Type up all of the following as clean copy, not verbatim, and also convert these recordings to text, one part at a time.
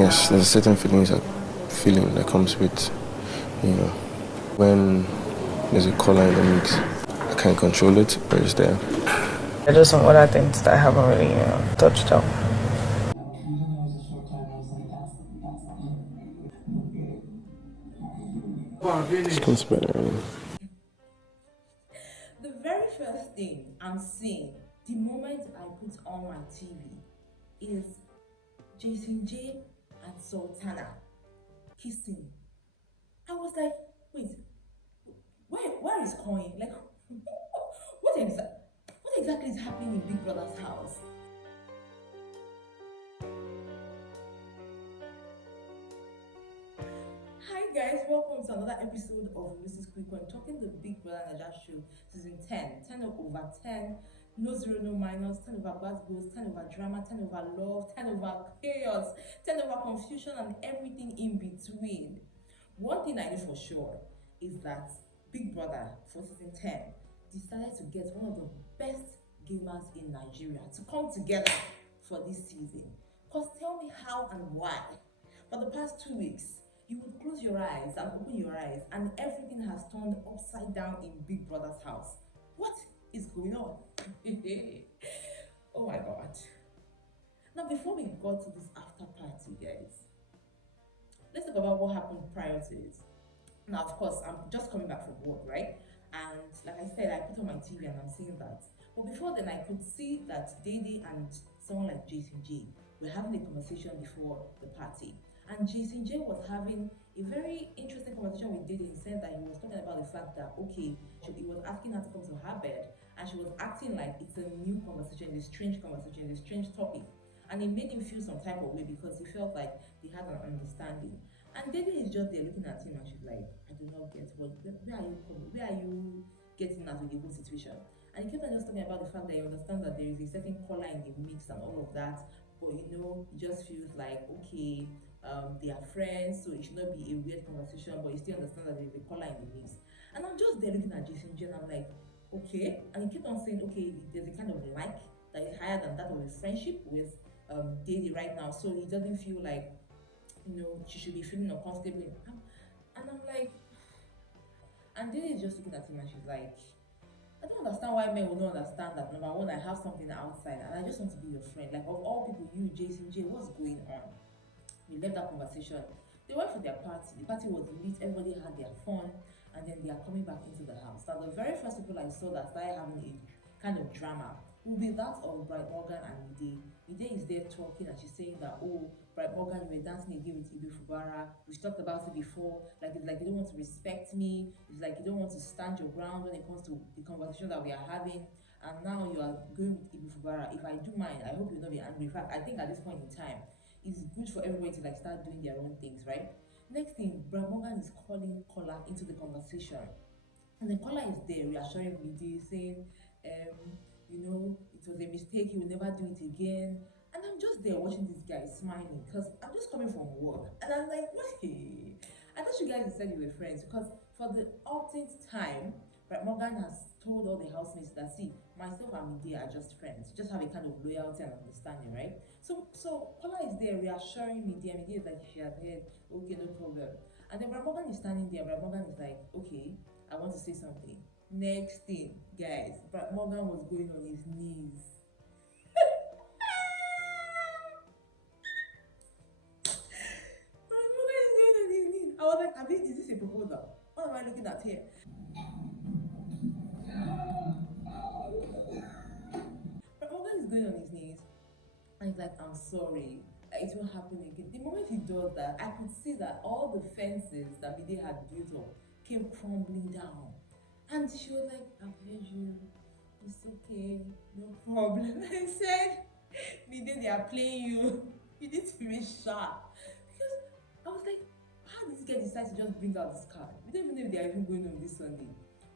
Yes, there's a certain feeling that comes with, you know, when there's a color in the mix. I can't control it, but it's there. There are just some other things that I haven't really touched on. It's conspiracy. The very first thing I'm seeing the moment I put on my TV is Jae and Sultana kissing. I was like, wait, where is Coin? Like, what exactly? What exactly is happening in Big Brother's house? Hi guys, welcome to another episode of Mrs. Quick One, talking the Big Brother Naija show, season 10. 10 over 10, no zero, no minus, 10 over bad goals, 10 over drama, 10 over love, 10 over chaos, 10 over confusion, and everything in between. One thing I know for sure is that Big Brother for season 10 decided to get one of the best gamers in Nigeria to come together for this season. Because tell me how and why. For the past 2 weeks, you would close your eyes and open your eyes, and everything has turned upside down in Big Brother's house. What is going on? Oh my god. Now, before we got to this after party, guys, let's talk about what happened prior to it. Now, of course, I'm just coming back from work, right? And like I said, I put on my TV and I'm seeing that. But before then, I could see that Dede and someone like Jason J were having a conversation before the party. And Jason J was having a very interesting conversation with Dede in the sense that he was talking about the fact that, okay, he was asking her to come to her bed, and she was acting like it's a new conversation, a strange conversation, a strange topic. And it made him feel some type of way because he felt like they had an understanding. And Dede is just there looking at him and she's like, I do not get what, where are you coming? Where are you getting at with the whole situation? And he kept on just talking about the fact that he understands that there is a certain color in the mix and all of that. But he just feels like, okay, they are friends, so it should not be a weird conversation, but he still understands that there is a color in the mix. And I'm just there looking at Jason J and I'm like, okay. And he kept on saying, okay, there's a kind of like that is higher than that of a friendship with Dede right now. So he doesn't feel like she should be feeling uncomfortable. And I'm like, and Dede is just looking at him and she's like, I don't understand why men will not understand that number one, I have something outside and I just want to be your friend. Like, of all people, you, Jason J, what's going on? We left that conversation. They went for their party. The party was lit, everybody had their fun, and then they are coming back into the house. Now, the very first people I saw that started having a kind of drama will be that of Bright Morgan and Mide. Mide is there talking and she's saying that, oh, Bright Morgan, you were dancing again with Ibu Fubara. We've talked about it before. Like, it's like you don't want to respect me. It's like you don't want to stand your ground when it comes to the conversation that we are having. And now you are going with Ibu Fubara. If I do mine, I hope you'll not be angry. In fact, I think at this point in time, it's good for everybody to like start doing their own things, right? Next thing, Bright Morgan is calling Kola into the conversation. And then Kola is there reassuring Mide, saying, it was a mistake, he will never do it again. And I'm just there watching this guy smiling because I'm just coming from work. And I'm like, what? I thought you guys said you were friends because for the update time, Brett Morgan has told all the housemates that, see, myself and Mide are just friends. Just have a kind of loyalty and understanding, right? So Kola is there reassuring Mide, and Mide is like, she has heard, okay, no problem. And then Brett Morgan is standing there. Brett Morgan is like, okay, I want to say something. Next thing, guys, Brad Morgan was going on his knees. Brad Morgan is going on his knees. I was like, I mean, is this a proposal? What am I looking at here? Brad Morgan is going on his knees and he's like, I'm sorry. It won't happen again. The moment he does that, I could see that all the fences that Mide had built up came crumbling down. And she was like, I've heard you. It's okay. No problem. I said, Mide, they are playing you. You need to be sharp. Because I was like, how did this guy decide to just bring out this card? We don't even know if they are even going on this Sunday.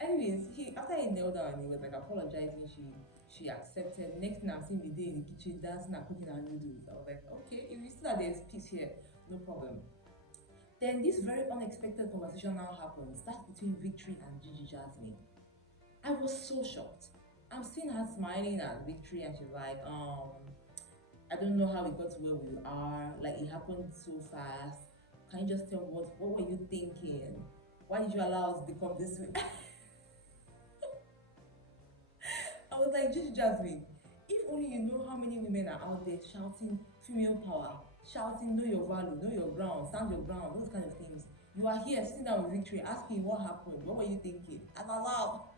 Anyways, after he knelt down and he was like apologizing, she accepted. Next thing I'm seeing Mide in the kitchen dancing and cooking her noodles. I was like, okay, if you see that there's peace here, no problem. Then this very unexpected conversation now happens. That's between Victory and Gigi Jasmine. I was so shocked. I'm seeing her smiling at Victory and she's like, I don't know how we got to where we are. Like it happened so fast. Can you just tell me what were you thinking? Why did you allow us to become this way? I was like, Gigi Jasmine, if only you know how many women are out there shouting female power, shouting know your value, know your ground, stand your ground, those kind of things. You are here sitting down with Victory asking what happened, what were you thinking? And allowed.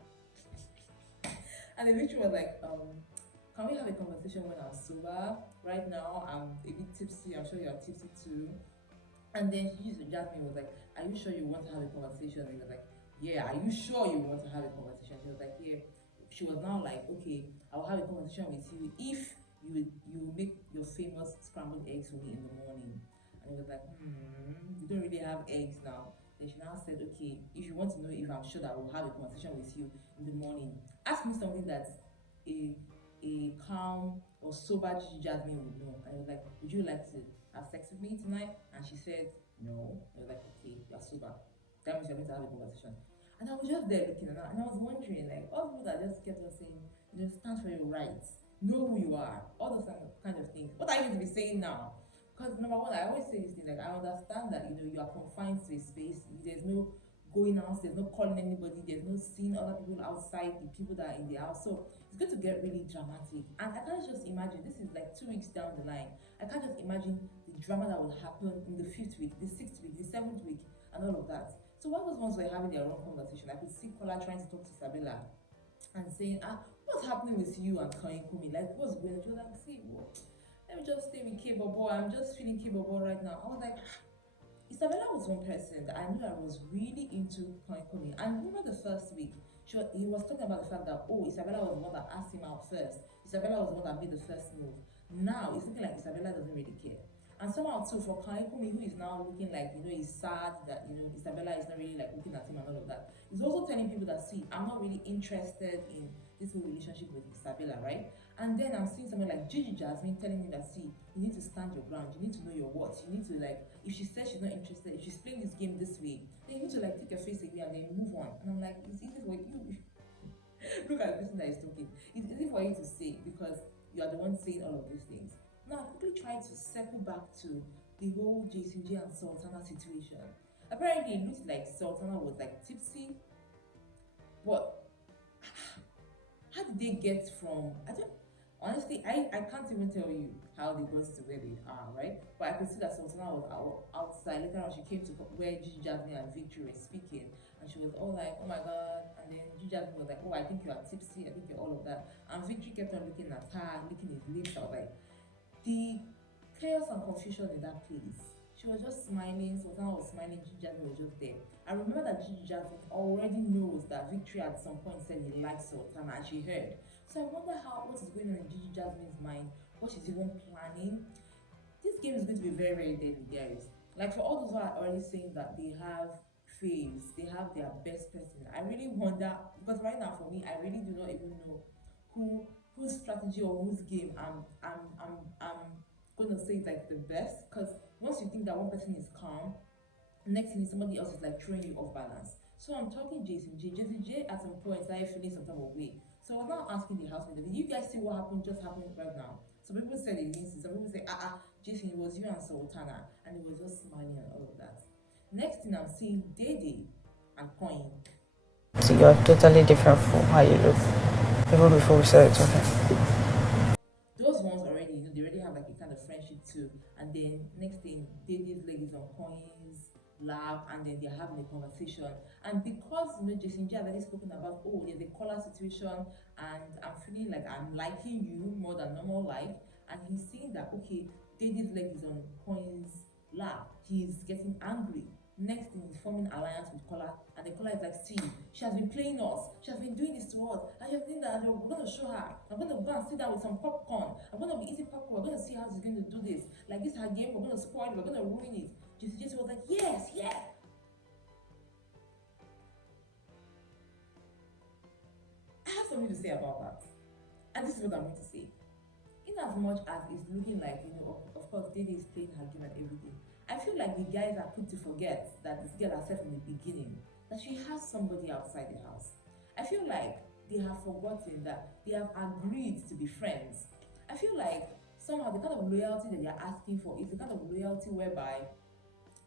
And the Victory was like, can we have a conversation when I'm sober? Right now, I'm a bit tipsy. I'm sure you're tipsy too. And then she used to Jasmine was like, are you sure you want to have a conversation? And he was like, yeah, are you sure you want to have a conversation? She was like, yeah. She was now like, okay, I'll have a conversation with you if you make your famous scrambled eggs for me in the morning. And he was like, we don't really have eggs now. Then she now said, okay, if you want to know if I'm sure that I will have a conversation with you in the morning, ask me something that's a a calm or sober Gigi Jasmine would know. And he was like, would you like to have sex with me tonight? And she said, no. I was like, okay, you're sober. That means you're going to have a conversation. And I was just there looking at her, and I was wondering, like, all people that just kept on saying, stand for your rights, know who you are, all those kind of things. What are you going to be saying now? Because number one, I always say this thing, like, I understand that, you are confined to a space, there's no going out, there's no calling anybody, there's no seeing other people outside, the people that are in the house. So it's going to get really dramatic. And I can't just imagine, this is like 2 weeks down the line, I can't just imagine the drama that will happen in the 5th week, the 6th week, the 7th week, and all of that. So while those ones were having their own conversation, I could see Kola trying to talk to Isabella and saying, what's happening with you and Kumi? Like, what's going on? She was like, see, well, let me just stay with K-Bobo. I'm just feeling K-Bobo right now. I was like, Isabella was one person that I knew that was really into Kumi. And remember the first week, he was talking about the fact that, Isabella was the one that asked him out first. Isabella was the one that made the first move. Now, it's looking like Isabella doesn't really care. And somehow too, for Kumi, who is now looking like, he's sad that, Isabella is not really like looking at him and all of that. He's also telling people that, see, I'm not really interested in this whole relationship with Isabella, right? And then I'm seeing someone like Gigi Jasmine telling me that, see, you need to stand your ground, you need to know your worth, you need to, like, if she says she's not interested, if she's playing this game this way, then you need to, like, take your face away and then move on. And I'm like, it's easy for you. Look at the person that is talking. It's easy for you to say because you are the one saying all of these things. Now, I quickly tried to circle back to the whole Jason J and Sultana situation. Apparently, it looks like Sultana was like tipsy, but how did they get from? Honestly, I can't even tell you how they got to where they are, right? But I could see that Sultana was outside. Later on, she came to where Gigi Jasmine and Victory were speaking, and she was all like, oh my god. And then Gigi Jasmine was like, oh, I think you are tipsy, I think you're all of that. And Victory kept on looking at her, licking his lips. I was like, the chaos and confusion in that place. She was just smiling, Sultana was smiling, Gigi Jasmine was just there. I remember that Gigi Jasmine already knows that Victory at some point said he likes Sultana and she heard. So I wonder what is going on in Gigi Jasmine's mind, what she's even planning. This game is going to be very, very deadly, guys. Like for all those who are already saying that they have faves, they have their best person. I really wonder, because right now for me, I really do not even know whose strategy or whose game I'm gonna say is like the best. Because once you think that one person is calm, next thing is somebody else is like throwing you off balance. So I'm talking Jason J. Jason J at some point started feeling some type of way. So I was now asking the housemate, did you guys see what happened just happened right now? Some people said it didn't see, some people say, Jason, it was you and Sultana, and it was just smiling and all of that. Next thing I'm seeing Dede and Coin. So you're totally different from how you look. Even before we started talking. Those ones already, they already have like a kind of friendship too. And then next thing, Dede's leg is on Coin's lap, and then they're having a conversation. And because Jason J has already spoken about, there's a collar situation, and I'm feeling like I'm liking you more than normal like, and he's seeing that Dede's leg is on Coin's lap, he's getting angry. Next thing, he's forming alliance with Kola, and the Kola is like, see, she has been playing us, she has been doing this to us, and she has been that, we're going to show her, I'm going to go and sit down with some popcorn, I'm going to be eating popcorn, we're going to see how she's going to do this, like this her game, we're going to spoil it, we're going to ruin it. Jesse was like, yes, yeah. I have something to say about that, and this is what I'm going to say. In as much as it's looking like, of course, Dede is playing her game and everything, I feel like the guys are quick to forget that this girl herself in the beginning, that she has somebody outside the house. I feel like they have forgotten that they have agreed to be friends. I feel like somehow the kind of loyalty that they're asking for is the kind of loyalty whereby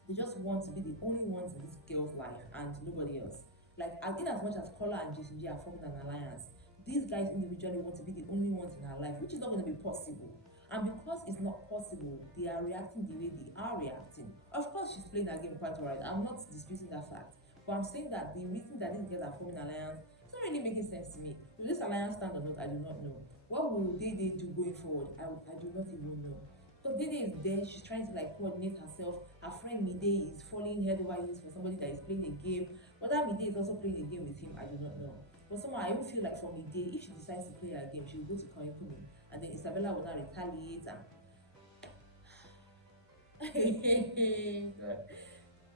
they just want to be the only ones in this girl's life and nobody else. Like, in as much as Kola and Gigi are forming an alliance, these guys individually want to be the only ones in her life, which is not going to be possible. And because it's not possible, they are reacting the way they are reacting. Of course, she's playing that game quite alright. I'm not disputing that fact. But I'm saying that the reason that these guys are forming an alliance, it's not really making sense to me. Will this alliance stand or not? I do not know. What will they do going forward? I do not even know. Because Dede is there, she's trying to like coordinate herself. Her friend Mide is falling head over heels for somebody that is playing a game. Whether Mide is also playing a game with him, I do not know. But somehow I even feel like for Mide, if she decides to play her game, she will go to Koikumi. And then Isabella will not retaliate and God.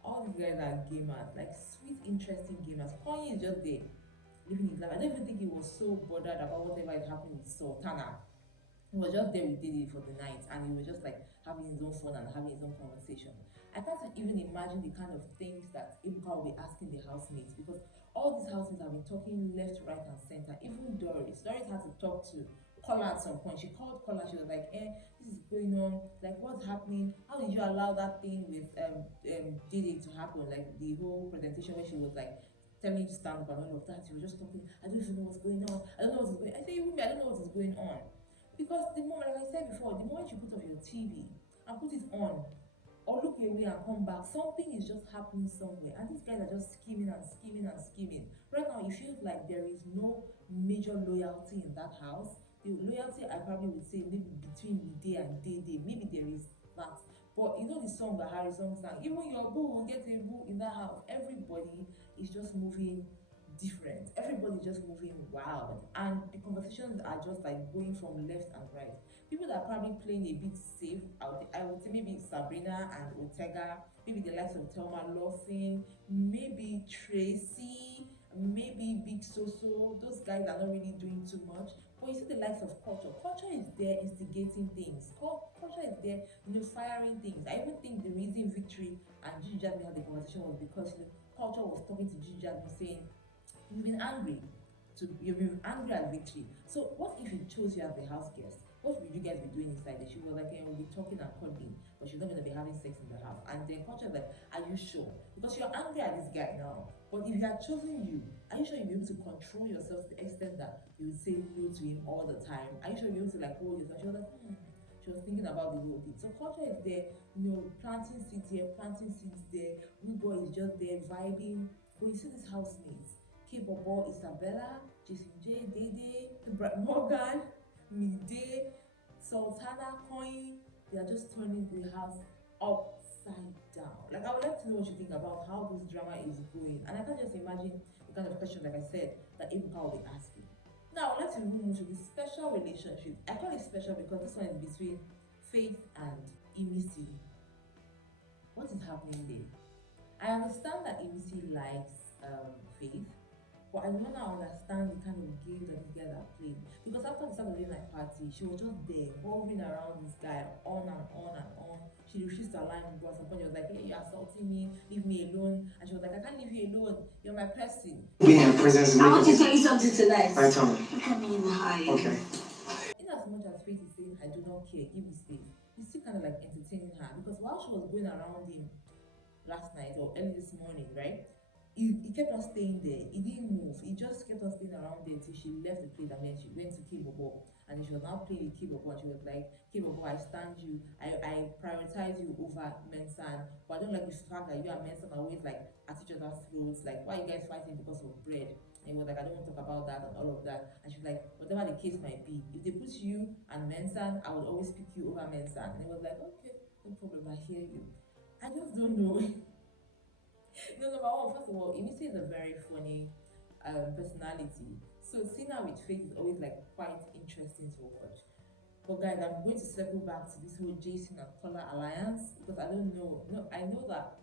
All these guys are gamers, like sweet, interesting gamers. Kanye is just there living his life. I don't even think he was so bothered about whatever is happening with Sultana. He was just there with Dede for the night and he was just like having his own fun and having his own conversation. I can't even imagine the kind of things that Ibuka will be asking the housemates, because all these housemates have been talking left, right, and center. Even Doris. Doris had to talk to Kola at some point. She called Kola, she was like, this is going on, like what's happening? How did you allow that thing with Dede to happen? Like the whole presentation where she was like telling you to stand up and all of that. She was just talking, I don't even know what's going on. I don't know what is going on. I say, even me, I don't know what is going on. Because the moment, like I said before, the moment you put off your TV and put it on, or look away and come back, something is just happening somewhere. And these guys are just scheming and scheming and scheming. Right now, it feels like there is no major loyalty in that house. The loyalty, I probably would say, maybe between Mide and Dede, maybe there is that. But you know the song that Harry Song sang, even your boo will get a boo in that house. Everybody is just moving different. Everybody's just moving wild, and the conversations are just like going from left and right. People that are probably playing a bit safe, I would say maybe Sabrina and Ortega, maybe the likes of Thelma Lawson, maybe Tracy, maybe Big Soso. Those guys are not really doing too much. But you see the likes of culture. Culture is there instigating things. Culture is there, firing things. I even think the reason Victory and Gigi Jasmine had the conversation was because culture was talking to Gigi Jasmine saying, you've been angry. You've been angry at Victory. So what if he chose you as the house guest? What would you guys be doing inside there? She was like, we'll be talking and cuddling, but she's not gonna be having sex in the house. And then Culture was like, are you sure? Because you're angry at this guy now. But if he had chosen you, are you sure you'll be able to control yourself to the extent that you would say no to him all the time? Are you sure you'll be able to like hold yourself? She was like, She was thinking about the whole thing. So Culture is there, planting seeds here, planting seeds there. Boy is just there vibing. But you see these housemates. K-Bobo, Isabella, Jae, Dede, Brett Morgan, Mide, Sultana, Coin, they are just turning the house upside down. Like, I would like to know what you think about how this drama is going. And I can just imagine the kind of question, like I said, that Ibuka will be asking. Now, I would like to move to this special relationship. I call it special because this one is between Faith and Imisi. What is happening there? I understand that Imisi likes Faith, but I don't understand the kind of game that these guys are playing. Because after the Saturday night party, she was just there, hovering around this guy on and on and on. She refused to align with us. At some point, she was like, hey, you're assaulting me, leave me alone. And she was like, I can't leave you alone, you're my person. Being in prison. I want to tell you something tonight. Right, tell me. Look at me in the eye. Okay. In as much as Faith is saying, I do not care, give me space, he's still kind of like entertaining her. Because while she was going around him last night or early this morning, right? He kept on staying there. He didn't move. He just kept on staying around there till she left the place, and then she went to K-Bobo. And then she was now playing with K-Bobo, and she was like, K-Bobo, I stand you. I prioritize you over Mensan. But I don't like the fact that you and Mensan are always like at each other's throats. Like, why are you guys fighting because of bread? And he was like, I don't want to talk about that and all of that. And she was like, whatever the case might be, if they put you and Mensan, I would always pick you over Mensan. And he was like, okay, no problem, I hear you. I just don't know. No, number one, first of all, Imisi is a very funny personality. So seeing her with Faith is always like quite interesting to watch. But guys, I'm going to circle back to this whole Jason and Kola alliance because I don't know. No, I know that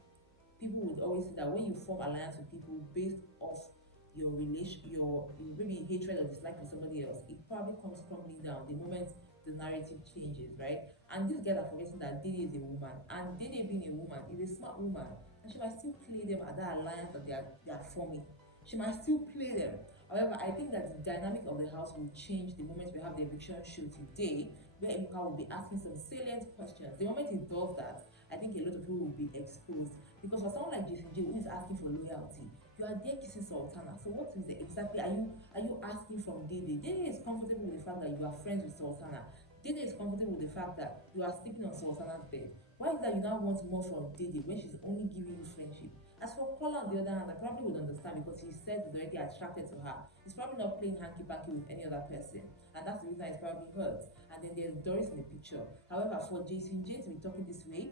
people would always say that when you form alliance with people based off your relation, your maybe hatred or dislike for somebody else, it probably comes crumbling down the moment the narrative changes, right? And these guys are forgetting that Dede is a woman, and Dede being a woman is a smart woman, and she might still play them at that alliance that they are forming. She might still play them. However, I think that the dynamic of the house will change the moment we have the eviction show today, where Ebuka will be asking some salient questions. The moment he does that, I think a lot of people will be exposed. Because for someone like Jason J who is asking for loyalty, you are there kissing Sultana. So what is it exactly are you asking from Dede? Dede is comfortable with the fact that you are friends with Sultana. Dede is comfortable with the fact that you are sleeping on Sultana's bed. Why is that you now want more from Dede when she's only giving you friendship? As for Kola on the other hand, I probably would understand because he said he's already attracted to her. He's probably not playing hanky-panky with any other person. And that's the reason he's probably hurt. And then there's Doris in the picture. However, for Jason J to be talking this way,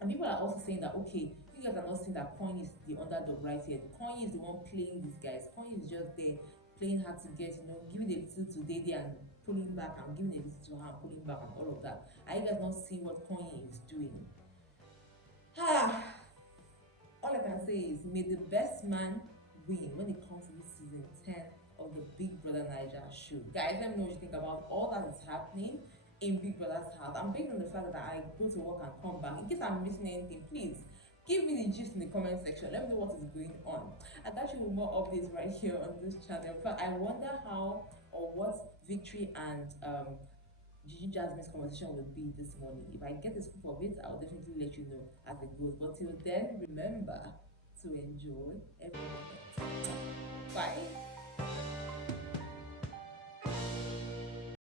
and people are also saying that, okay, you guys are not saying that Kanye is the underdog right here. Kanye is the one playing these guys. Kanye is just there playing hard to get, giving a little to Dede and pulling back and giving a little to her and pulling back and all of that. Are you guys not seeing what Kanye is doing? All I can say is may the best man win when it comes to this season 10 of the Big Brother Niger show. Guys, let me know what you think about all that is happening in Big Brother's house. I'm based on the fact that I go to work and come back. In case I'm missing anything, please give me the gist in the comment section. Let me know what is going on. And that should be more updates right here on this channel. But I wonder how or what Victory and Gigi Jasmine's conversation will be this morning. If I get a scoop of it, I'll definitely let you know as it goes. But till then, remember to enjoy every moment. Bye.